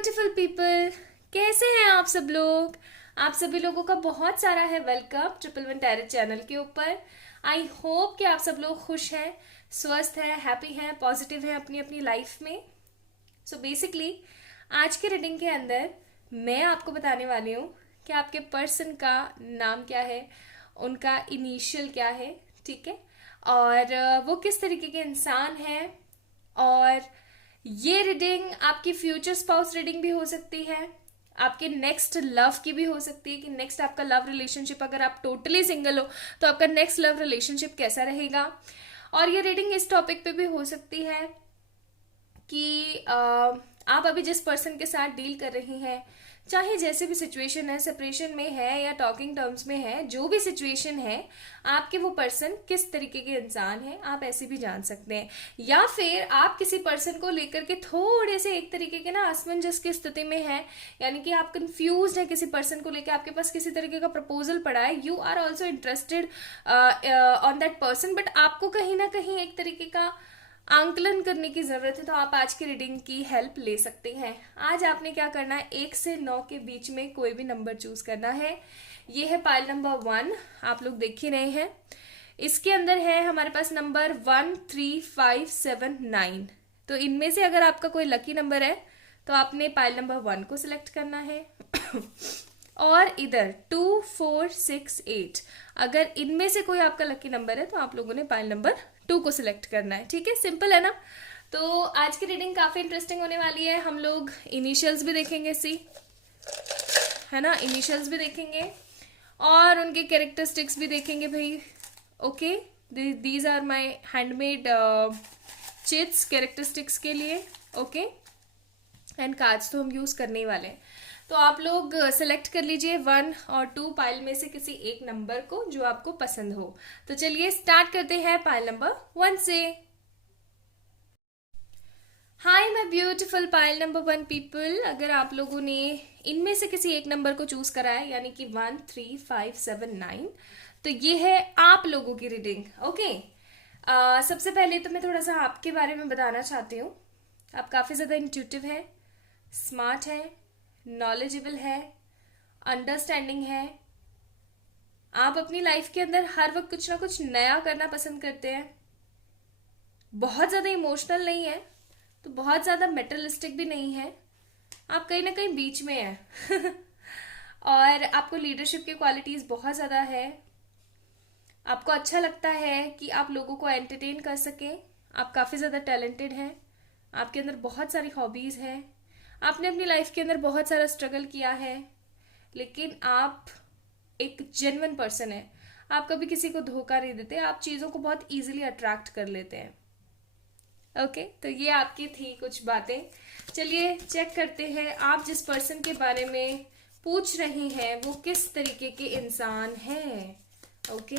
Beautiful people, कैसे हैं आप सब लोग। आप सभी लोगों का बहुत सारा है welcome triple one tarot channel के ऊपर। आई होप कि आप सब लोग खुश हैं, स्वस्थ हैं, हैप्पी हैं, पॉजिटिव हैं अपनी अपनी लाइफ में। सो बेसिकली आज के रीडिंग के अंदर मैं आपको बताने वाली हूँ कि आपके पर्सन का नाम क्या है, उनका इनिशियल क्या है, ठीक है, और वो किस तरीके के इंसान हैं। और ये रीडिंग आपकी फ्यूचर स्पाउस रीडिंग भी हो सकती है, आपके नेक्स्ट लव की भी हो सकती है कि नेक्स्ट आपका लव रिलेशनशिप, अगर आप टोटली सिंगल हो तो आपका नेक्स्ट लव रिलेशनशिप कैसा रहेगा। और ये रीडिंग इस टॉपिक पे भी हो सकती है कि आप अभी जिस पर्सन के साथ डील कर रही हैं, चाहे जैसे भी सिचुएशन है, सेपरेशन में है या टॉकिंग टर्म्स में है, जो भी सिचुएशन है, आपके वो पर्सन किस तरीके के इंसान है आप ऐसे भी जान सकते हैं। या फिर आप किसी पर्सन को लेकर के थोड़े से एक तरीके के ना असमंजस की स्थिति में है, यानी कि आप कंफ्यूज हैं किसी पर्सन को लेकर, आपके पास किसी तरीके का प्रपोजल पड़ा है, you are also interested on that person, but आपको कहीं ना कहीं एक तरीके का आंकलन करने की जरूरत है, तो आप आज की रीडिंग की हेल्प ले सकते हैं। आज आपने क्या करना है, 1 से 9 के बीच में कोई भी नंबर चूज करना है। ये है पाइल नंबर 1, आप लोग देख ही रहे हैं। इसके अंदर है हमारे पास नंबर 1, 3, 5, 7, 9। तो इनमें से अगर आपका कोई लकी नंबर है तो आपने पाइल नंबर 1 को सिलेक्ट करना है। और इधर 2, 4, 6, 8, अगर इनमें से कोई आपका लकी नंबर है तो आप लोगों ने पाइल नंबर 2 को सिलेक्ट करना है। ठीक है, सिंपल है ना। तो आज की रीडिंग काफी इंटरेस्टिंग होने वाली है। हम लोग इनिशियल्स भी देखेंगे, सी है ना, इनिशियल्स भी देखेंगे और उनके कैरेक्टरिस्टिक्स भी देखेंगे भाई। Okay, these are my handmade chits characteristics के लिए। ओके, एंड कार्ड्स तो हम यूज करने ही वाले हैं। तो आप लोग सेलेक्ट कर लीजिए 1 और 2 पाइल में से किसी एक नंबर को जो आपको पसंद हो। तो चलिए स्टार्ट करते हैं पाइल नंबर 1 से। हाय my beautiful pile number 1 people, अगर आप लोगों ने इनमें से किसी एक नंबर को चूज करा है, यानी कि 1, 3, 5, 7, 9, तो ये है आप लोगों की रीडिंग। ओके, सबसे पहले तो मैं थोड़ा सा आपके बारे में बताना चाहती हूँ। आप काफी ज्यादा इंट्यूटिव है, स्मार्ट है, नॉलेजेबल है, अंडरस्टैंडिंग है। आप अपनी लाइफ के अंदर हर वक्त कुछ ना कुछ नया करना पसंद करते हैं। बहुत ज्यादा इमोशनल नहीं है तो बहुत ज्यादा मेटरलिस्टिक भी नहीं है, आप कहीं ना कहीं बीच में है। और आपको लीडरशिप की क्वालिटीज बहुत ज्यादा है। आपको अच्छा लगता है कि आप लोगों को एंटरटेन कर सकें। आप काफी ज्यादा टैलेंटेड हैं, आपके अंदर बहुत सारी हॉबीज हैं, आपने अपनी लाइफ के अंदर बहुत सारा स्ट्रगल किया है, लेकिन आप एक जेन्युइन पर्सन है। आप कभी किसी को धोखा नहीं देते, आप चीज़ों को बहुत इजीली अट्रैक्ट कर लेते हैं। ओके, तो ये आपकी थी कुछ बातें। चलिए चेक करते हैं आप जिस पर्सन के बारे में पूछ रही हैं वो किस तरीके के इंसान हैं। Okay,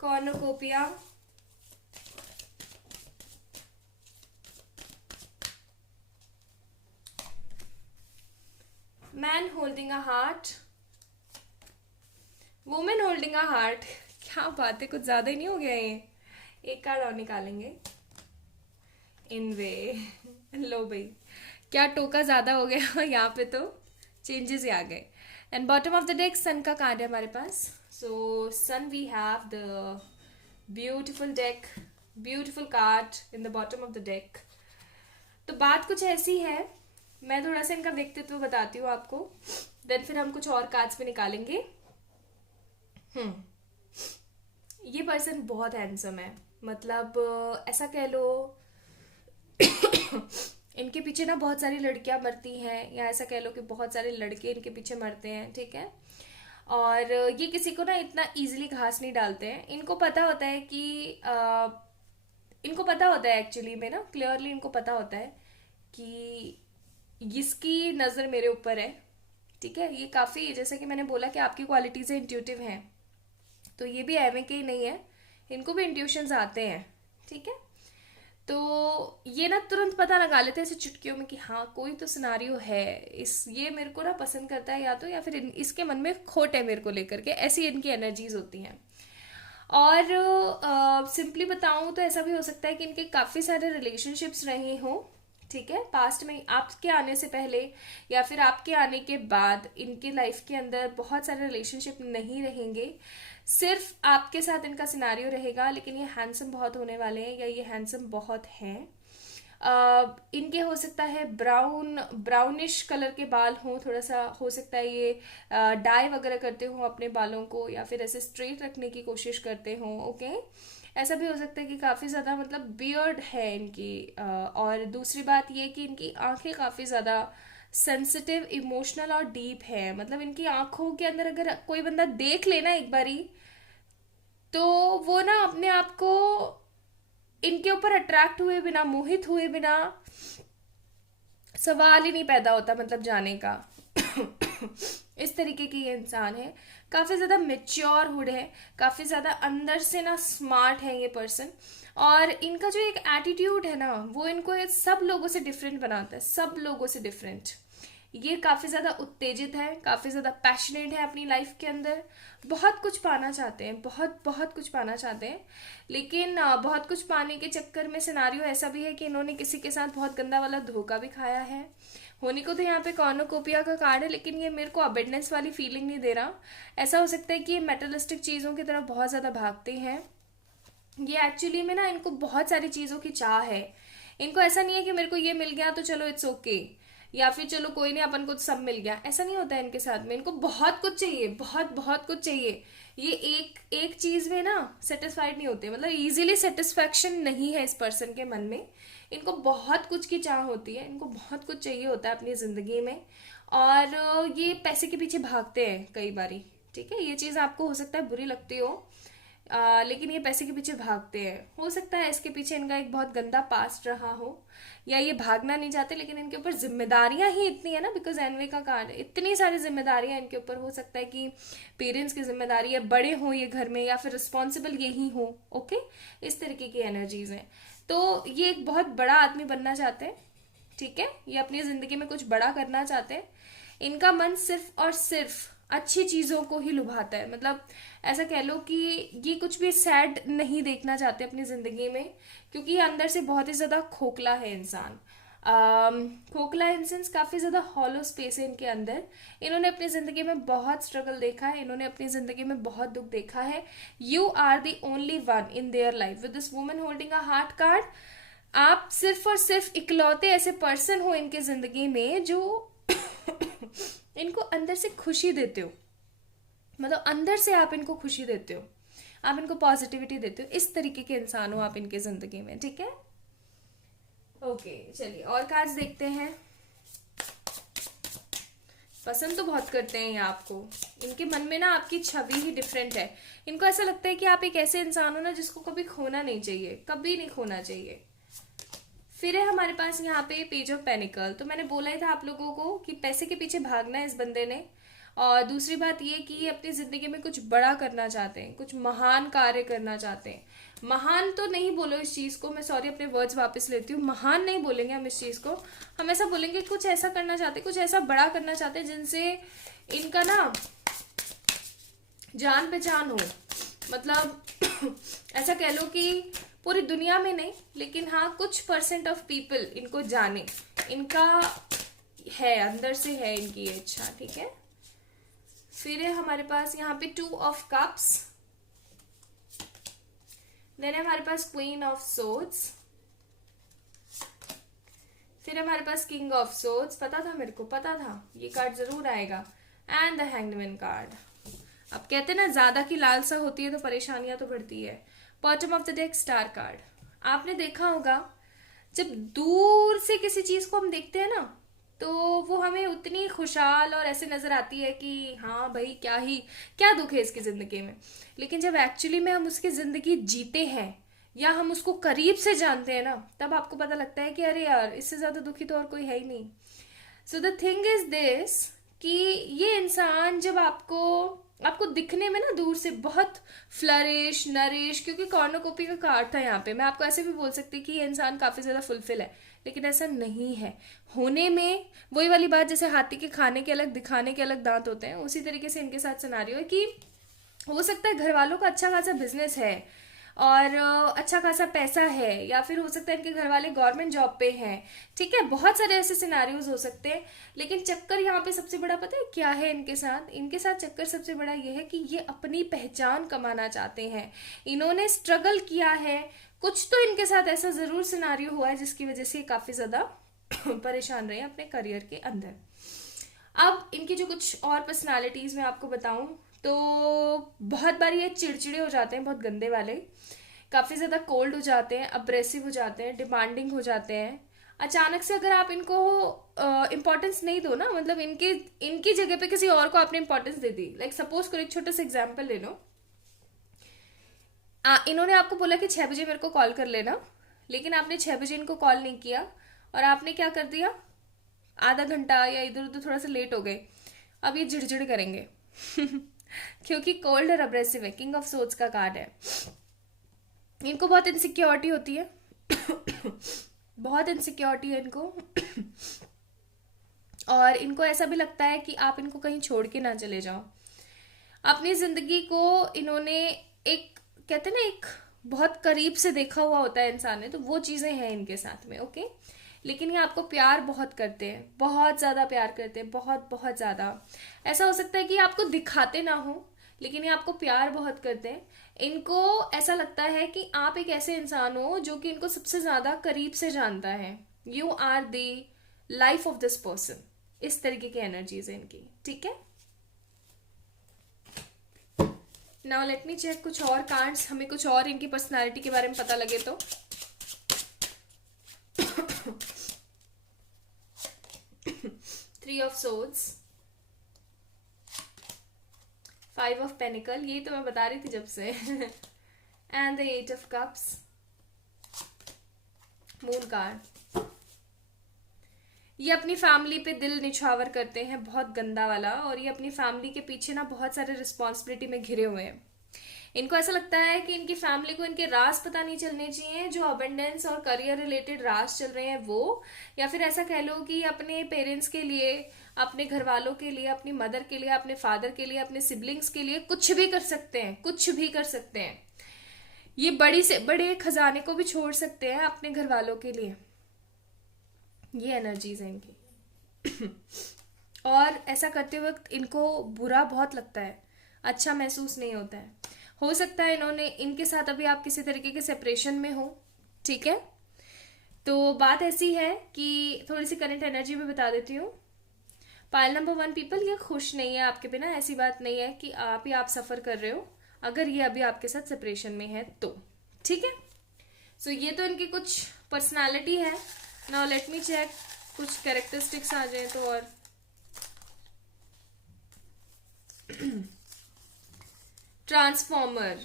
कॉर्नोकोपिया, man holding a heart, women holding a heart. क्या बात है, कुछ ज्यादा ही नहीं हो गया ये। एक कार्ड और निकालेंगे। इन वे लो भाई, क्या टोका ज्यादा हो गया यहाँ पे, तो चेंजेस ही आ गए। And bottom of the deck sun का कार्ड है हमारे पास। So sun we have the beautiful deck, beautiful card in the bottom of the deck. तो बात कुछ ऐसी है, मैं थोड़ा सा इनका व्यक्तित्व बताती हूँ आपको, देन फिर हम कुछ और कार्ड्स भी निकालेंगे। ये पर्सन बहुत हैंडसम है, मतलब ऐसा कह लो इनके पीछे ना बहुत सारी लड़कियां मरती हैं, या ऐसा कह लो कि बहुत सारे लड़के इनके पीछे मरते हैं। ठीक है, और ये किसी को ना इतना इजीली घास नहीं डालते हैं। इनको पता होता है कि इनको पता होता है एक्चुअली में ना, क्लियरली इनको पता होता है कि इसकी नज़र मेरे ऊपर है। ठीक है, ये काफ़ी, जैसा कि मैंने बोला कि आपकी क्वालिटीज़ इंट्यूटिव हैं, तो ये भी एवं के ही नहीं है, इनको भी इंट्यूशंस आते हैं। ठीक है, तो ये ना तुरंत पता लगा लेते हैं ऐसे चुटकियों में कि हाँ कोई तो सिनारियो है, इस ये मेरे को ना पसंद करता है, या तो या फिर इसके मन में खोट है मेरे को लेकर के, ऐसी इनकी एनर्जीज होती हैं। और सिंपली बताऊं तो ऐसा भी हो सकता है कि इनके काफ़ी सारे रिलेशनशिप्स रहे हों, ठीक है, पास्ट में आपके आने से पहले या फिर आपके आने के बाद इनके लाइफ के अंदर बहुत सारे रिलेशनशिप नहीं रहेंगे, सिर्फ आपके साथ इनका सिनारियो रहेगा। लेकिन ये हैंडसम बहुत होने वाले हैं या ये हैंडसम बहुत हैं। इनके हो सकता है ब्राउनिश कलर के बाल हों, थोड़ा सा हो सकता है ये डाई वगैरह करते हों अपने बालों को, या फिर ऐसे स्ट्रेट रखने की कोशिश करते हों। ओके, ऐसा भी हो सकता है कि काफ़ी ज़्यादा मतलब बियर्ड है इनकी। और दूसरी बात ये कि इनकी आंखें काफ़ी ज़्यादा सेंसिटिव, इमोशनल और डीप है। मतलब इनकी आंखों के अंदर अगर कोई बंदा देख लेना एक बारी, तो वो ना अपने आप को इनके ऊपर अट्रैक्ट हुए बिना, मोहित हुए बिना सवाल ही नहीं पैदा होता मतलब जाने का। इस तरीके की ये इंसान है, काफ़ी ज़्यादा मेच्योरहुड है, काफ़ी ज़्यादा अंदर से ना स्मार्ट है ये पर्सन। और इनका जो एक एटीट्यूड है ना, वो इनको सब लोगों से डिफरेंट बनाता है, सब लोगों से डिफरेंट। ये काफ़ी ज़्यादा उत्तेजित है, काफ़ी ज़्यादा पैशनेट है अपनी लाइफ के अंदर, बहुत कुछ पाना चाहते हैं, बहुत बहुत कुछ पाना चाहते हैं। लेकिन बहुत कुछ पाने के चक्कर में सिनारियो ऐसा भी है कि इन्होंने किसी के साथ बहुत गंदा वाला धोखा भी खाया है। होने को तो यहाँ पे कॉर्नोकोपिया का कार्ड है, लेकिन ये मेरे को अबेडनेस वाली फीलिंग नहीं दे रहा। ऐसा हो सकता है कि ये मेटलिस्टिक चीज़ों की तरफ बहुत ज़्यादा भागते हैं। ये एक्चुअली में ना इनको बहुत सारी चीज़ों की चाह है। इनको ऐसा नहीं है कि मेरे को ये मिल गया तो चलो इट्स ओके, या फिर चलो कोई नहीं अपन को तो सब मिल गया, ऐसा नहीं होता है इनके साथ में। इनको बहुत कुछ चाहिए, बहुत बहुत कुछ चाहिए। ये एक एक चीज में ना सेटिस्फाइड नहीं होते, मतलब इजीली सेटिस्फेक्शन नहीं है इस पर्सन के मन में। इनको बहुत कुछ की चाह होती है, इनको बहुत कुछ चाहिए होता है अपनी जिंदगी में। और ये पैसे के पीछे भागते हैं कई बारी, ठीक है। ये चीज आपको हो सकता है बुरी लगती हो, लेकिन ये पैसे के पीछे भागते हैं। हो सकता है इसके पीछे इनका एक बहुत गंदा पास्ट रहा हो, या ये भागना नहीं चाहते लेकिन इनके ऊपर जिम्मेदारियां ही इतनी है ना, बिकॉज एनवे का कार्ड, इतनी सारी जिम्मेदारियां इनके ऊपर। हो सकता है कि पेरेंट्स की जिम्मेदारी है, बड़े हो ये घर में, या फिर रिस्पॉन्सिबल यही हो। ओके, इस तरीके की एनर्जीज हैं। तो ये एक बहुत बड़ा आदमी बनना चाहते हैं, ठीक है। ये अपनी जिंदगी में कुछ बड़ा करना चाहते हैं। इनका मन सिर्फ और सिर्फ अच्छी चीजों को ही लुभाता है। मतलब ऐसा कह लो कि ये कुछ भी सैड नहीं देखना चाहते अपनी जिंदगी में, क्योंकि ये अंदर से बहुत ही ज्यादा खोखला है इंसान। खोखला इन सेंस काफी ज्यादा हॉलो स्पेस है इनके अंदर। इन्होंने अपनी जिंदगी में बहुत स्ट्रगल देखा है, इन्होंने अपनी जिंदगी में बहुत दुख देखा है। You are the only one in their life with this woman holding a heart card. आप सिर्फ और सिर्फ इकलौते ऐसे पर्सन हो इनके जिंदगी में जो इनको अंदर से खुशी देते हो। मतलब अंदर से आप इनको खुशी देते हो, आप इनको पॉजिटिविटी देते हो। इस तरीके के इंसान हो आप इनके जिंदगी में, ठीक है। ओके, चलिए और कार्ड्स देखते हैं। पसंद तो बहुत करते हैं ये आपको, इनके मन में ना आपकी छवि ही डिफरेंट है। इनको ऐसा लगता है कि आप एक ऐसे इंसान हो ना जिसको कभी खोना नहीं चाहिए, कभी नहीं खोना चाहिए। फिर है हमारे पास यहाँ पे पेज ऑफ पेनिकल। तो मैंने बोला ही था आप लोगों को कि पैसे के पीछे भागना है इस बंदे ने। और दूसरी बात ये कि ये अपनी जिंदगी में कुछ बड़ा करना चाहते हैं, कुछ महान कार्य करना चाहते हैं। महान तो नहीं बोलो इस चीज को, मैं सॉरी अपने वर्ड्स वापस लेती हूँ। महान नहीं बोलेंगे हम इस चीज को, हम ऐसा बोलेंगे कुछ ऐसा करना चाहते हैं, कुछ ऐसा बड़ा करना चाहते हैं जिनसे इनका ना जान पहचान हो। मतलब ऐसा कह लो कि पूरी दुनिया में नहीं, लेकिन हाँ कुछ % ऑफ पीपल इनको जाने, इनका है अंदर से है इनकी ये इच्छा, ठीक है। फिर है हमारे पास यहाँ पे 2 ऑफ कप्स, देन है हमारे पास क्वीन ऑफ सोर्ड्स, फिर हमारे पास किंग ऑफ सोर्ड्स। पता था मेरे को, पता था ये कार्ड जरूर आएगा, एंड द हैंग्डमैन कार्ड। अब कहते हैं ना ज्यादा की लालसा होती है तो परेशानियां तो बढ़ती है। Bottom of the deck star card. आपने देखा होगा जब दूर से किसी चीज को हम देखते हैं ना, तो वो हमें उतनी खुशहाल और ऐसे नजर आती है कि हाँ भाई क्या दुख है इसकी जिंदगी में। लेकिन जब एक्चुअली में हम उसकी जिंदगी जीते हैं या हम उसको करीब से जानते हैं ना, तब आपको पता लगता है कि अरे यार इससे ज्यादा दुखी तो और कोई है ही नहीं। So the thing is this कि ये इंसान जब आपको दिखने में ना दूर से बहुत फ्लरिश नरिश, क्योंकि कॉर्नोकोपी का कार्ड था यहाँ पे, मैं आपको ऐसे भी बोल सकती कि ये इंसान काफी ज्यादा फुलफिल है, लेकिन ऐसा नहीं है। होने में वही वाली बात, जैसे हाथी के खाने के अलग दिखाने के अलग दांत होते हैं, उसी तरीके से इनके साथ सिनारियो है कि हो सकता है घर वालों का अच्छा खासा बिजनेस है और अच्छा खासा पैसा है, या फिर हो सकता है इनके घर वाले गवर्नमेंट जॉब पे हैं, ठीक है, बहुत सारे ऐसे सिनारियोज हो सकते हैं। लेकिन चक्कर यहाँ पे सबसे बड़ा पता है क्या है इनके साथ? इनके साथ चक्कर सबसे बड़ा ये है कि ये अपनी पहचान कमाना चाहते हैं। इन्होंने स्ट्रगल किया है, कुछ तो इनके साथ ऐसा जरूर सिनारियो हुआ है जिसकी वजह से काफी ज्यादा परेशान रहे अपने करियर के अंदर। अब इनकी जो कुछ और पर्सनालिटीज मैं आपको बताऊं तो बहुत बार ये चिड़चिड़े हो जाते हैं, बहुत गंदे वाले, काफी ज्यादा कोल्ड हो जाते हैं, अब्रेसिव हो जाते हैं, डिमांडिंग हो जाते हैं। अचानक से अगर आप इनको इम्पोर्टेंस नहीं दो ना, मतलब इनके इनकी जगह पे किसी और को आपने इम्पोर्टेंस दे दी, लाइक सपोज करो, एक छोटा सा एग्जाम्पल ले लो। इन्होंने आपको बोला कि 6 बजे मेरे को कॉल कर लेना, लेकिन आपने 6 बजे इनको कॉल नहीं किया और आपने क्या कर दिया, आधा घंटा या इधर उधर थोड़ा सा लेट हो गए। अब ये चिड़चिड़ करेंगे क्योंकि कोल्ड और अब्रेसिव है, किंग ऑफ सोर्ड्स का कार्ड है। इनको बहुत इनसिक्योरिटी होती है बहुत इनसिक्योरिटी है इनको और इनको ऐसा भी लगता है कि आप इनको कहीं छोड़ के ना चले जाओ। अपनी जिंदगी को इन्होंने एक, कहते हैं ना, एक बहुत करीब से देखा हुआ होता है इंसान ने, तो वो चीजें हैं इनके साथ में, ओके। लेकिन ये आपको प्यार बहुत करते हैं, बहुत ज्यादा प्यार करते हैं, बहुत बहुत ज्यादा। ऐसा हो सकता है कि आपको दिखाते ना हो, लेकिन ये आपको प्यार बहुत करते हैं। इनको ऐसा लगता है कि आप एक ऐसे इंसान हो जो कि इनको सबसे ज्यादा करीब से जानता है। You are the life of this person, इस तरीके की एनर्जीज है इनकी, ठीक है। नाउ लेट मी चेक कुछ और कार्ड्स, हमें कुछ और इनकी पर्सनालिटी के बारे में पता लगे तो। 3 ऑफ सोर्ड्स, 5 ऑफ पेनिकल, ये तो मैं बता रही थी जब से and the 8 of cups, moon card. ये अपनी फैमिली पे दिल निछावर करते हैं, बहुत गंदा वाला, और ये अपनी फैमिली के पीछे ना बहुत सारे रिस्पॉन्सिबिलिटी में घिरे हुए हैं। इनको ऐसा लगता है कि इनकी फैमिली को इनके राज पता नहीं चलने चाहिए, जो अबंडेंस और करियर रिलेटेड राज चल रहे हैं वो, या फिर ऐसा कह लो कि अपने पेरेंट्स के लिए, अपने घर वालों के लिए, अपनी मदर के लिए, अपने फादर के लिए, अपने सिबलिंग्स के लिए कुछ भी कर सकते हैं, कुछ भी कर सकते हैं। ये बड़ी से बड़े खजाने को भी छोड़ सकते हैं अपने घर वालों के लिए। ये एनर्जीज है इनकी और ऐसा करते वक्त इनको बुरा बहुत लगता है, अच्छा महसूस नहीं होता है। हो सकता है इन्होंने, इनके साथ अभी आप किसी तरीके के सेपरेशन में हो, ठीक है। तो बात ऐसी है कि थोड़ी सी करंट एनर्जी भी बता देती हूँ। पाइल नंबर 1 पीपल, ये खुश नहीं है आपके बिना, ऐसी बात नहीं है कि आप सफर कर रहे हो, अगर ये अभी आपके साथ सेपरेशन में है तो, ठीक है। सो ये तो इनकी कुछ पर्सनालिटी है। नाउ लेट मी चेक कुछ कैरेक्टरिस्टिक्स आ जाए तो। और ट्रांसफॉर्मर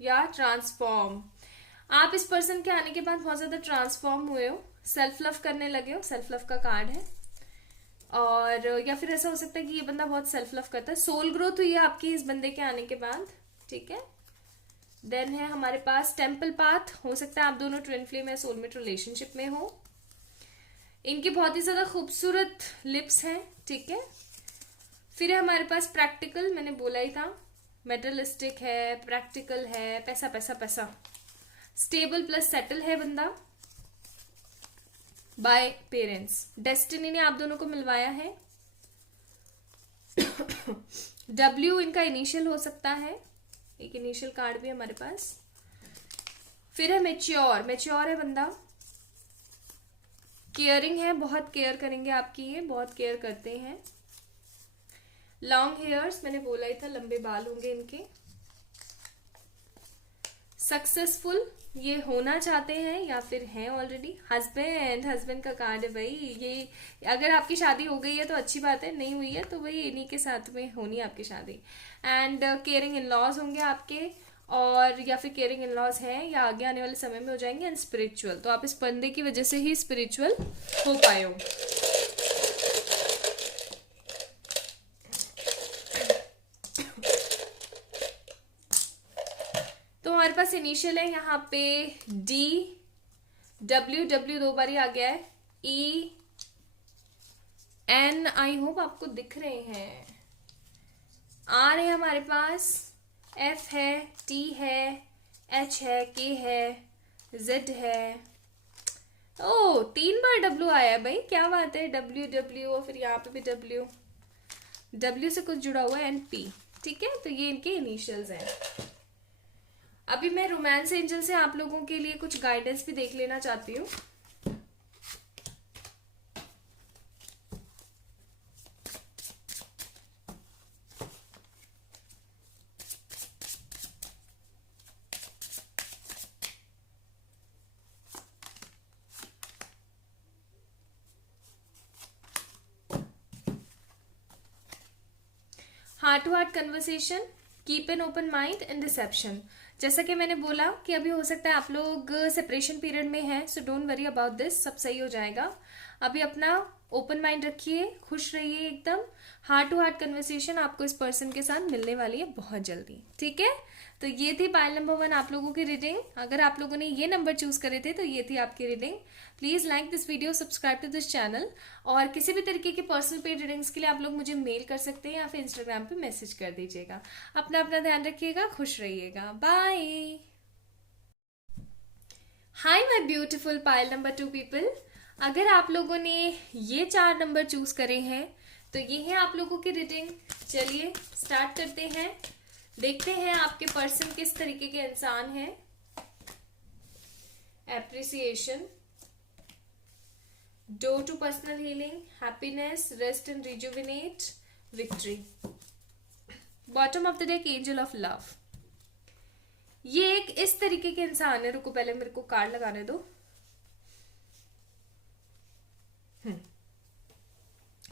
या ट्रांसफॉर्म, आप इस पर्सन के आने के बाद बहुत ज्यादा ट्रांसफॉर्म हुए हो, सेल्फ लव करने लगे हो, सेल्फ लव का कार्ड है। और या फिर ऐसा हो सकता है कि ये बंदा बहुत सेल्फ लव करता है, सोल ग्रोथ हुई है आपकी इस बंदे के आने के बाद, ठीक है। देन है हमारे पास टेम्पल पाथ, हो सकता है आप दोनों ट्विन फ्लेम या सोलमेट रिलेशनशिप में हो। इनकी बहुत ही ज्यादा खूबसूरत लिप्स हैं, ठीक है। फिर है हमारे पास प्रैक्टिकल, मैंने बोला ही था, मेटलिस्टिक है, प्रैक्टिकल है, पैसा पैसा पैसा, स्टेबल प्लस सेटल है बंदा बाय पेरेंट्स, डेस्टिनी ने आप दोनों को मिलवाया है। W इनका इनिशियल हो सकता है, एक इनिशियल कार्ड भी है हमारे पास। फिर है मेच्योर, मेच्योर है बंदा, केयरिंग है, बहुत केयर करेंगे आपकी, ये बहुत केयर करते हैं। लॉन्ग हेयर्स, मैंने बोला ही था लंबे बाल होंगे इनके। सक्सेसफुल, ये होना चाहते हैं या फिर हैं ऑलरेडी। हस्बैंड, हस्बैंड का कार्ड है भाई, ये अगर आपकी शादी हो गई है तो अच्छी बात है, नहीं हुई है तो भाई इन्हीं के साथ में होनी है आपकी शादी। एंड केयरिंग इन लॉज होंगे आपके, और या फिर केयरिंग इन लॉज हैं या आगे आने वाले समय में हो जाएंगे। एंड स्पिरिचुअल, तो आप इस बंदे की वजह से ही स्पिरिचुअल हो पाए हो। तो हमारे पास इनिशियल है यहाँ पे D, W दो बारी आ गया है, E, N, आई होप आपको दिख रहे हैं, R है हमारे पास, F है, T है, एच है, के है, जेड है। ओ 3 बार डब्ल्यू आया है भाई, क्या बात है। डब्ल्यू डब्ल्यू और फिर यहाँ पे भी डब्ल्यू, डब्ल्यू से कुछ जुड़ा हुआ है एंड पी। ठीक है, तो ये इनके इनिशियल्स हैं। अभी मैं रोमांस एंजल से आप लोगों के लिए कुछ गाइडेंस भी देख लेना चाहती हूँ। Heart to heart conversation, keep an open mind and reception. जैसा कि मैंने बोला कि अभी हो सकता है आप लोग सेपरेशन पीरियड में हैं, so don't worry about this, सब सही हो जाएगा। अभी अपना ओपन माइंड रखिए, खुश रहिए एकदम। हार्ट टू हार्ट कन्वर्सेशन आपको इस पर्सन के साथ मिलने वाली है बहुत जल्दी। ठीक है, तो ये थी पाइल नंबर 1 आप लोगों की रीडिंग। अगर आप लोगों ने ये नंबर चूज करे थे तो ये थी आपकी reading. Please like this video, subscribe to this channel. और किसी भी तरीके की पर्सनल पेड रीडिंग्स के लिए आप लोग मुझे मेल कर सकते हैं या फिर इंस्टाग्राम पे मैसेज कर दीजिएगा। अपना अपना ध्यान रखिएगा, खुश रहिएगा, bye. Hi my beautiful pile number 2 people. अगर आप लोगों ने ये 4 नंबर चूज करे हैं तो ये है आप लोगों की रीडिंग। चलिए स्टार्ट करते हैं, देखते हैं आपके पर्सन किस तरीके के इंसान हैं। Appreciation, door to personal healing, happiness, rest and rejuvenate, victory. Bottom of the deck angel of love. ये एक इस तरीके के इंसान है, रुको पहले मेरे को कार्ड लगाने दो।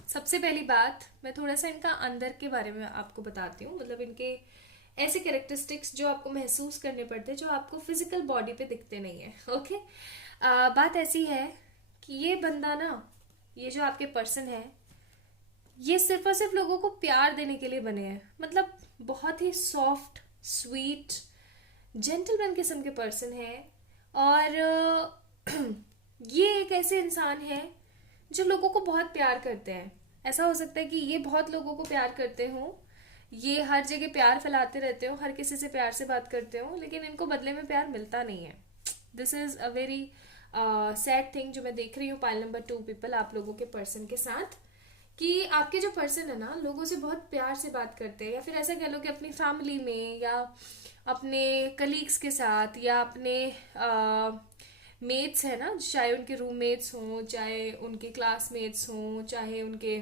सबसे पहली बात, मैं थोड़ा सा इनका अंदर के बारे में आपको बताती हूँ। मतलब इनके ऐसे कैरेक्टरिस्टिक्स जो आपको महसूस करने पड़ते हैं, जो आपको फिजिकल बॉडी पे दिखते नहीं है। ओके, बात ऐसी है कि ये बंदा ना, ये जो आपके पर्सन है, ये सिर्फ और सिर्फ लोगों को प्यार देने के लिए बने हैं। मतलब बहुत ही सॉफ्ट, स्वीट, जेंटलमैन किस्म के पर्सन है। और ये एक ऐसे इंसान है जो लोगों को बहुत प्यार करते हैं। ऐसा हो सकता है कि ये बहुत लोगों को प्यार करते हो, ये हर जगह प्यार फैलाते रहते हो, हर किसी से प्यार से बात करते हो, लेकिन इनको बदले में प्यार मिलता नहीं है। This is a very sad thing जो मैं देख रही हूँ पाइल नंबर 2 पीपल आप लोगों के पर्सन के साथ, कि आपके जो पर्सन है ना, लोगों से बहुत प्यार से बात करते हैं, या फिर ऐसा कह लो कि अपनी फैमिली में या अपने कलीग्स के साथ या अपने मेट्स है ना, चाहे उनके रूममेट्स हों, चाहे उनके क्लासमेट्स हों, चाहे उनके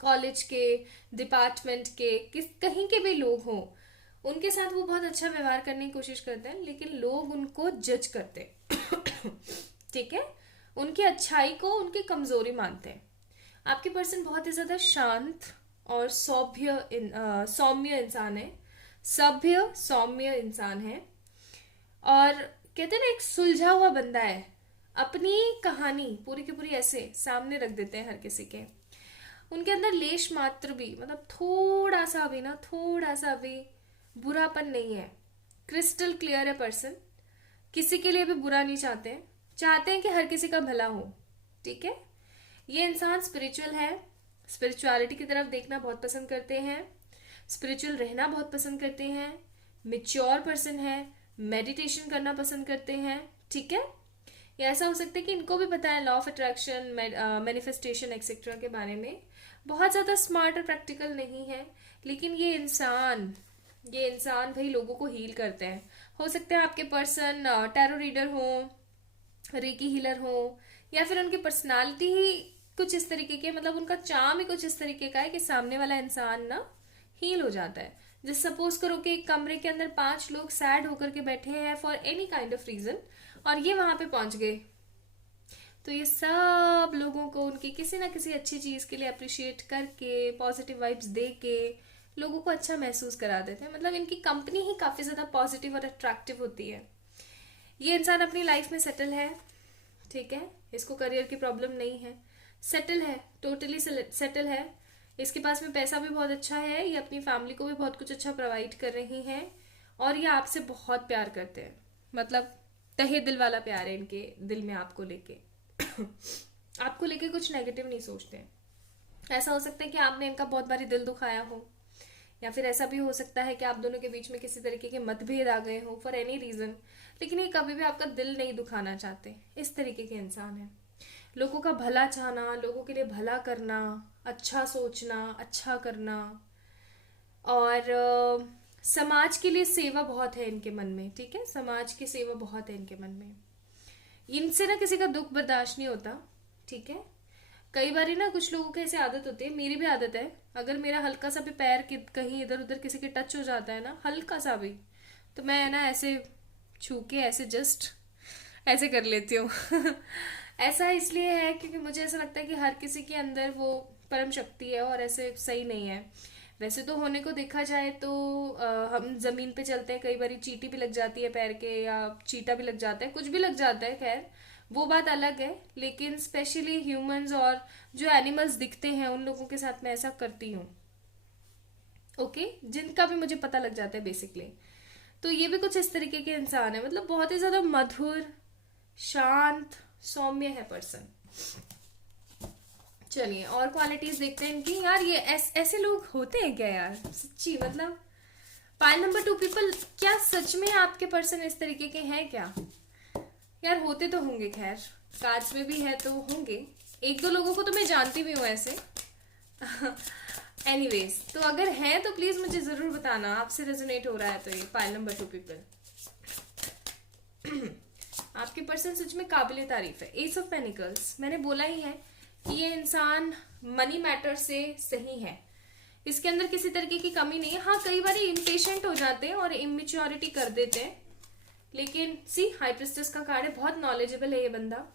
कॉलेज के, डिपार्टमेंट के, किस कहीं के भी लोग हों, उनके साथ वो बहुत अच्छा व्यवहार करने की कोशिश करते हैं, लेकिन लोग उनको जज करते हैं। ठीक है, उनकी अच्छाई को उनकी कमजोरी मानते हैं। आपके पर्सन बहुत ही ज्यादा शांत और सौम्य इंसान है, सभ्य सौम्य इंसान है। और कहते हैं ना, एक सुलझा हुआ बंदा है। अपनी कहानी पूरी की पूरी ऐसे सामने रख देते हैं हर किसी के। उनके अंदर लेश मात्र भी, मतलब थोड़ा सा भी ना, थोड़ा सा भी बुरापन नहीं है। क्रिस्टल क्लियर है पर्सन, किसी के लिए भी बुरा नहीं चाहते हैं, चाहते हैं कि हर किसी का भला हो। ठीक है, ये इंसान स्पिरिचुअल है, स्पिरिचुअलिटी की तरफ देखना बहुत पसंद करते हैं, स्पिरिचुअल रहना बहुत पसंद करते हैं, मेच्योर पर्सन है, मेडिटेशन करना पसंद करते हैं। ठीक है, या ऐसा हो सकता है कि इनको भी पता है law of attraction, manifestation etcetera के बारे में। बहुत ज्यादा स्मार्ट और प्रैक्टिकल नहीं है, लेकिन ये इंसान भाई लोगों को हील करते हैं। हो सकते हैं आपके पर्सन टैरो रीडर हो, रेकी हीलर हो, या फिर उनकी पर्सनालिटी ही कुछ इस तरीके के, मतलब उनका चार्म ही कुछ इस तरीके का है कि सामने वाला इंसान ना हील हो जाता है। जैसे सपोज करो कि एक कमरे के अंदर 5 लोग सैड होकर के बैठे हैं for any kind of reason, और ये वहां पे पहुंच गए, तो ये सब लोगों को उनकी किसी ना किसी अच्छी चीज के लिए अप्रिशिएट करके, पॉजिटिव वाइब्स दे के लोगों को अच्छा महसूस करा देते हैं। मतलब इनकी कंपनी ही काफी ज्यादा पॉजिटिव और अट्रैक्टिव होती है। ये इंसान अपनी लाइफ में सेटल है। ठीक है, इसको करियर की प्रॉब्लम नहीं है, सेटल है, टोटली सेटल है। इसके पास में पैसा भी बहुत अच्छा है, ये अपनी फैमिली को भी बहुत कुछ अच्छा प्रोवाइड कर रही हैं, और ये आपसे बहुत प्यार करते हैं। मतलब तहे दिल वाला प्यार है इनके दिल में आपको लेके। आपको लेके कुछ नेगेटिव नहीं सोचते हैं। ऐसा हो सकता है कि आपने इनका बहुत बारी दिल दुखाया हो, या फिर ऐसा भी हो सकता है कि आप दोनों के बीच में किसी तरीके के मतभेद आ गए हो फॉर एनी रीजन, लेकिन ये कभी भी आपका दिल नहीं दुखाना चाहते, इस तरीके के इंसान है। लोगों का भला चाहना, लोगों के लिए भला करना, अच्छा सोचना, अच्छा करना, और समाज के लिए सेवा बहुत है इनके मन में, ठीक है, समाज की सेवा बहुत है इनके मन में। इनसे ना किसी का दुख बर्दाश्त नहीं होता, ठीक है। कई बार ना कुछ लोगों की ऐसी आदत होती है, मेरी भी आदत है, अगर मेरा हल्का सा भी पैर कहीं इधर उधर किसी के टच हो जाता है ना, हल्का सा भी, तो मैं ना ऐसे छू के ऐसे जस्ट ऐसे कर लेती हूँ। ऐसा इसलिए है क्योंकि मुझे ऐसा लगता है कि हर किसी के अंदर वो परम शक्ति है और ऐसे सही नहीं है। वैसे तो होने को देखा जाए तो हम जमीन पे चलते हैं, कई बार चींटी भी लग जाती है पैर के, या चीटा भी लग जाता है, कुछ भी लग जाता है, खैर वो बात अलग है। लेकिन स्पेशली ह्यूमंस और जो एनिमल्स दिखते हैं उन लोगों के साथ मैं ऐसा करती हूँ, ओके, जिनका भी मुझे पता लग जाता है बेसिकली। तो ये भी कुछ इस तरीके के इंसान है, मतलब बहुत ही ज्यादा मधुर, शांत, सौम्य है पर्सन। चलिए और क्वालिटीज देखते हैं इनकी। यार ये ऐसे लोग होते हैं क्या यार, सच्ची मतलब। पाइल नंबर 2 पीपल, क्या सच में आपके पर्सन इस तरीके के हैं क्या? यार होते तो होंगे, खैर कार्ड्स में भी है तो होंगे, एक दो लोगों को तो मैं जानती भी हूँ ऐसे। एनीवेज, तो अगर है तो प्लीज मुझे जरूर बताना, आपसे रेजोनेट हो रहा है तो ये पाइल नंबर 2 पीपल। आपके पर्सन सच में काबिले तारीफ है। एस ऑफ पेनिकल्स, मैंने बोला ही है कि ये इंसान मनी मैटर से सही है, इसके अंदर किसी तरीके की कमी नहीं है। हाँ कई बार इम्पेशेंट हो जाते हैं और इमेच्योरिटी कर देते हैं, लेकिन सी हाई प्रिस्टेस का कार्ड है, बहुत नॉलेजेबल है ये बंदा।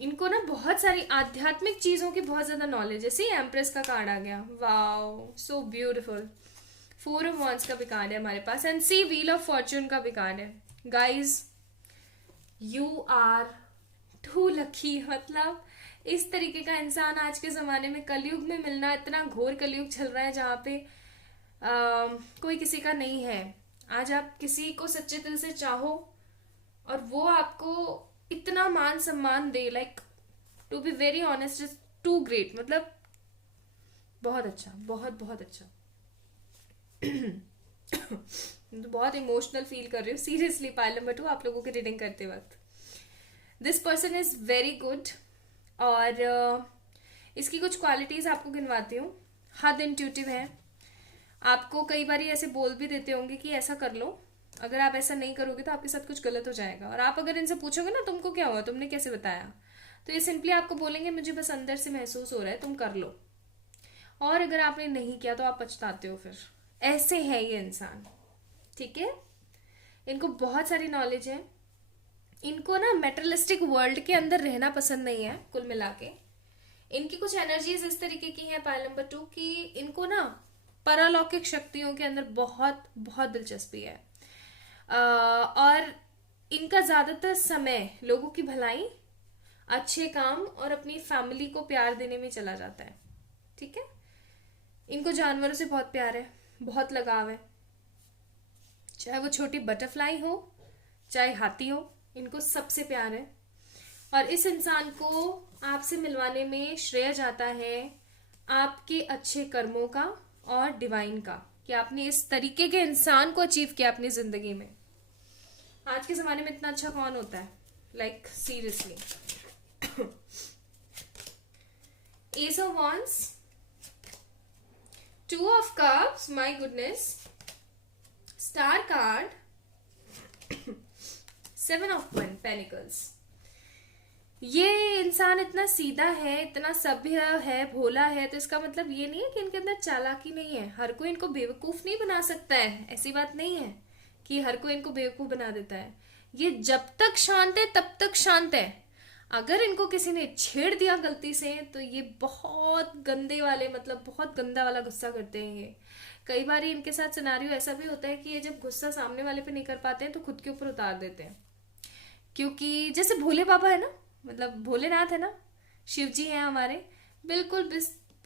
इनको ना बहुत सारी आध्यात्मिक चीजों की बहुत ज्यादा नॉलेज है। सी एम्प्रेस का कार्ड आ गया, wow so beautiful. 4 of wands का भी कार्ड है हमारे पास, and see wheel of fortune का भी कार्ड है। Guys you are too lucky, मतलब इस तरीके का इंसान आज के जमाने में कलयुग में मिलना, इतना घोर कलयुग चल रहा है जहाँ पे कोई किसी का नहीं है। आज आप किसी को सच्चे दिल से चाहो और वो आपको इतना मान सम्मान दे, like to be very honest is too great, मतलब बहुत अच्छा, बहुत बहुत अच्छा। तो बहुत इमोशनल फील कर रही हूँ सीरियसली पाइल नंबर 2 आप लोगों की रीडिंग करते वक्त। This person is very good, और इसकी कुछ क्वालिटीज आपको गिनवाती हूँ। हद इंट्यूटिव है, आपको कई बार ऐसे बोल भी देते होंगे कि ऐसा कर लो, अगर आप ऐसा नहीं करोगे तो आपके साथ कुछ गलत हो जाएगा। और आप अगर इनसे पूछोगे ना तुमको क्या हुआ, तुमने कैसे बताया, तो ये सिंपली आपको बोलेंगे मुझे बस अंदर से महसूस हो रहा है, तुम कर लो। और अगर आपने नहीं किया तो आप पछताते हो फिर। ऐसे है ये इंसान, ठीक है। इनको बहुत सारी नॉलेज है, इनको ना मेटेरियलिस्टिक वर्ल्ड के अंदर रहना पसंद नहीं है। कुल मिला के इनकी कुछ एनर्जीज इस तरीके की है पाइल नंबर 2 की, इनको ना पारलौकिक शक्तियों के अंदर बहुत बहुत दिलचस्पी है, और इनका ज्यादातर समय लोगों की भलाई, अच्छे काम और अपनी फैमिली को प्यार देने में चला जाता है, ठीक है। इनको जानवरों से बहुत प्यार है, बहुत लगाव है, चाहे वो छोटी बटरफ्लाई हो चाहे हाथी हो, इनको सबसे प्यार है। और इस इंसान को आपसे मिलवाने में श्रेय जाता है आपके अच्छे कर्मों का और डिवाइन का, कि आपने इस तरीके के इंसान को अचीव किया अपनी जिंदगी में। आज के जमाने में इतना अच्छा कौन होता है, like seriously. S of wands, 2 of cups, my goodness, star card, 7 of pentacles. ये इंसान इतना सीधा है, इतना सभ्य है, भोला है, तो इसका मतलब ये नहीं है कि इनके अंदर चालाकी नहीं है। हर कोई इनको बेवकूफ नहीं बना सकता है, ऐसी बात नहीं है कि हर कोई इनको बेवकूफ बना देता है। ये जब तक शांत है तब तक शांत है, अगर इनको किसी ने छेड़ दिया गलती से तो ये बहुत गंदे वाले, मतलब बहुत गंदा वाला गुस्सा करते हैं ये। कई बार इनके साथ सिनारियो ऐसा भी होता है कि ये जब गुस्सा सामने वाले पे नहीं कर पाते हैं तो खुद के ऊपर उतार देते हैं, क्योंकि जैसे भोले बाबा है ना, मतलब भोलेनाथ है ना, शिव जी हैं हमारे, बिल्कुल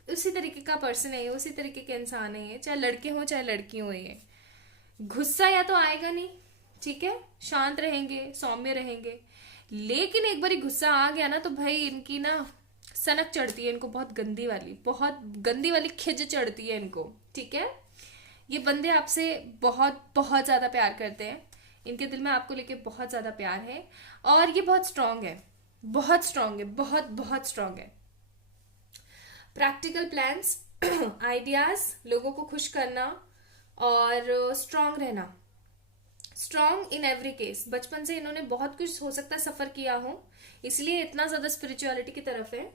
उसी तरीके का पर्सन है ये, उसी तरीके के इंसान है ये, चाहे लड़के हो चाहे लड़की हो। ये गुस्सा या तो आएगा नहीं, ठीक है, शांत रहेंगे, सौम्य रहेंगे, लेकिन एक बार गुस्सा आ गया ना तो भाई इनकी ना सनक चढ़ती है, इनको बहुत गंदी वाली खिज चढ़ती है इनको, ठीक है। ये बंदे आपसे बहुत बहुत ज्यादा प्यार करते हैं, इनके दिल में आपको लेके बहुत ज्यादा प्यार है, और ये बहुत स्ट्रांग है, बहुत स्ट्रांग है, बहुत बहुत स्ट्रांग है। प्रैक्टिकल प्लान्स, आइडियाज, लोगों को खुश करना और स्ट्रांग रहना, स्ट्रांग इन एवरी केस। बचपन से इन्होंने बहुत कुछ हो सकता है सफर किया हो, इसलिए इतना ज्यादा स्पिरिचुअलिटी की तरफ है।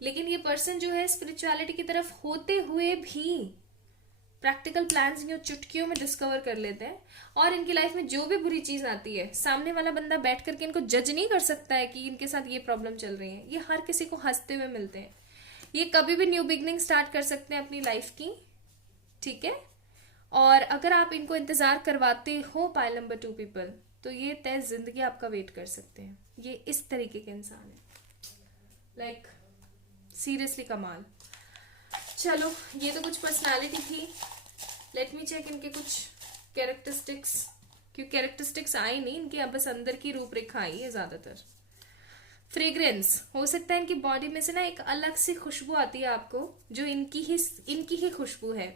लेकिन ये पर्सन जो है स्पिरिचुअलिटी की तरफ होते हुए भी प्रैक्टिकल प्लान्स इन चुटकियों में डिस्कवर कर लेते हैं, और इनकी लाइफ में जो भी बुरी चीज आती है, सामने वाला बंदा बैठ करके इनको जज नहीं कर सकता है कि इनके साथ ये प्रॉब्लम चल रही है। ये हर किसी को हंसते हुए मिलते हैं। ये कभी भी न्यू बिगनिंग स्टार्ट कर सकते हैं अपनी लाइफ की, ठीक है। और अगर आप इनको इंतजार करवाते हो पाइल नंबर 2 पीपल, तो ये तय जिंदगी आपका वेट कर सकते हैं। ये इस तरीके के इंसान है, लाइक सीरियसली कमाल। चलो, ये तो कुछ पर्सनालिटी थी। लेट मी चेक इनके कुछ कैरेक्टरिस्टिक्स, क्योंकि कैरेक्टरिस्टिक्स आई नहीं इनके, अब बस अंदर की रूपरेखा आई है ज्यादातर। फ्रेग्रेंस, हो सकता है इनकी बॉडी में से ना एक अलग सी खुशबू आती है आपको, जो इनकी ही खुशबू है।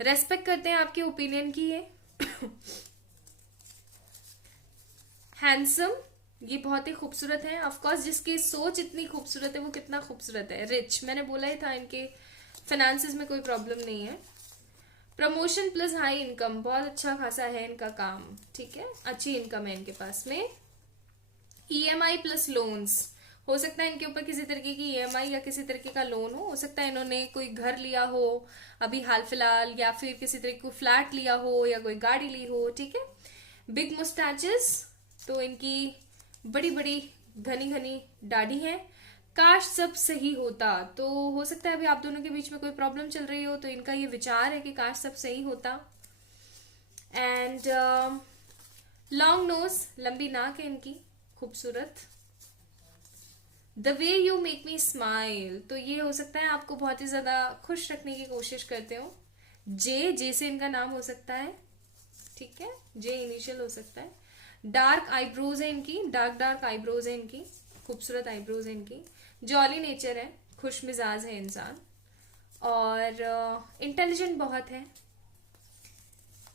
रेस्पेक्ट करते हैं आपके ओपिनियन की ये। हैंडसम, ये बहुत ही खूबसूरत है। ऑफ कोर्स जिसकी सोच इतनी खूबसूरत है वो कितना खूबसूरत है। रिच, मैंने बोला ही था इनके फाइनेंसेस में कोई प्रॉब्लम नहीं है। प्रमोशन प्लस हाई इनकम, बहुत अच्छा खासा है इनका काम, ठीक है, अच्छी इनकम है इनके पास में। ईएमआई प्लस लोन्स, हो सकता है इनके ऊपर किसी तरीके की ईएमआई या किसी तरीके का लोन हो सकता है इन्होंने कोई घर लिया हो अभी हाल फिलहाल, या फिर किसी तरीके को फ्लैट लिया हो, या कोई गाड़ी ली हो, ठीक है। बिग मुस्टैचेस, तो इनकी बड़ी बड़ी घनी घनी दाढ़ी है। काश सब सही होता, तो हो सकता है अभी आप दोनों के बीच में कोई प्रॉब्लम चल रही हो, तो इनका ये विचार है कि काश सब सही होता। एंड लॉन्ग नोज, लंबी नाक है इनकी, खूबसूरत। The way you make me smile, तो ये हो सकता है आपको बहुत ही ज्यादा खुश रखने की कोशिश करते हो। जे से इनका नाम हो सकता है, ठीक है, जे इनिशियल हो सकता है। डार्क आईब्रोज है इनकी, डार्क आईब्रोज है इनकी, खूबसूरत आईब्रोज है इनकी। जॉली नेचर है, खुश मिजाज है इंसान, और इंटेलिजेंट बहुत है।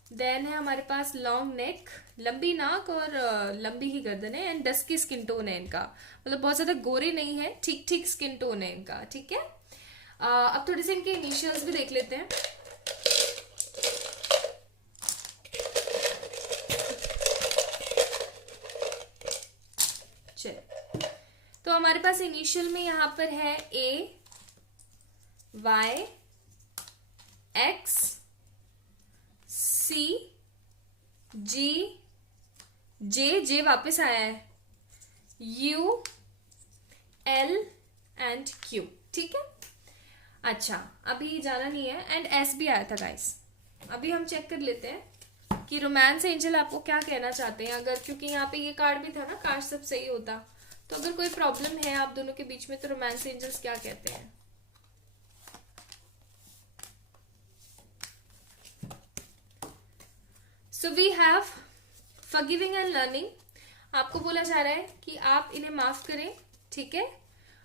देन है हमारे पास लॉन्ग नेक, लंबी नाक और लंबी ही गर्दन है। एंड डस्की स्किन टोन है इनका, मतलब बहुत ज्यादा गोरे नहीं है, ठीक ठीक स्किन टोन है इनका, ठीक है। अब थोड़े से इनके इनिशियल्स भी देख लेते हैं। चलिए, तो हमारे पास इनिशियल में यहां पर है ए, वाई, एक्स, सी, जी, जे वापस आया है, यू, एल एंड क्यू, ठीक है। अच्छा, अभी जाना नहीं है। एंड एस भी आया था गाइस। अभी हम चेक कर लेते हैं कि रोमांस एंजल आपको क्या कहना चाहते हैं, अगर, क्योंकि यहाँ पे ये कार्ड भी था ना, काश सब सही होता, तो अगर कोई प्रॉब्लम है आप दोनों के बीच में, तो रोमांस एंजल्स क्या कहते हैं। So we have forgiving and learning, आपको बोला जा रहा है कि आप इन्हें माफ करें, ठीक है,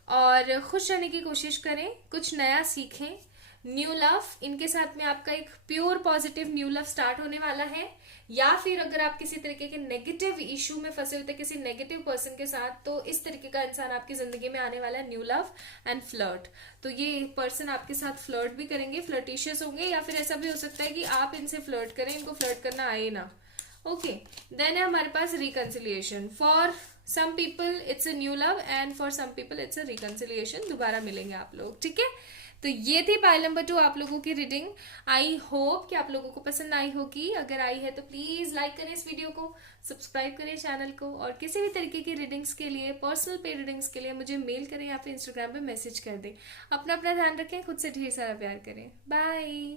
और खुश रहने की कोशिश करें, कुछ नया सीखें। न्यू लव, इनके साथ में आपका एक pure positive new love start होने वाला है। या फिर अगर आप किसी तरीके के नेगेटिव इशू में फंसे हुए थे किसी नेगेटिव पर्सन के साथ, तो इस तरीके का इंसान आपकी जिंदगी में आने वाला है, न्यू लव एंड फ्लर्ट। तो ये पर्सन आपके साथ फ्लर्ट भी करेंगे, फ्लर्टिशियस होंगे, या फिर ऐसा भी हो सकता है कि आप इनसे फ्लर्ट करें, इनको फ्लर्ट करना आए ना। ओके, देन है हमारे पास reconciliation. For some people it's a new love and for some people it's a reconciliation. दोबारा मिलेंगे आप लोग, ठीक है। तो ये थी पाइल नंबर 2 आप लोगों की रीडिंग। आई होप कि आप लोगों को पसंद आई होगी। अगर आई है तो प्लीज लाइक करें इस वीडियो को, सब्सक्राइब करें चैनल को, और किसी भी तरीके की रीडिंग्स के लिए, पर्सनल पे रीडिंग्स के लिए मुझे मेल करें या फिर इंस्टाग्राम पे मैसेज कर दें। अपना ध्यान रखें, खुद से ढेर सारा प्यार करें। बाय।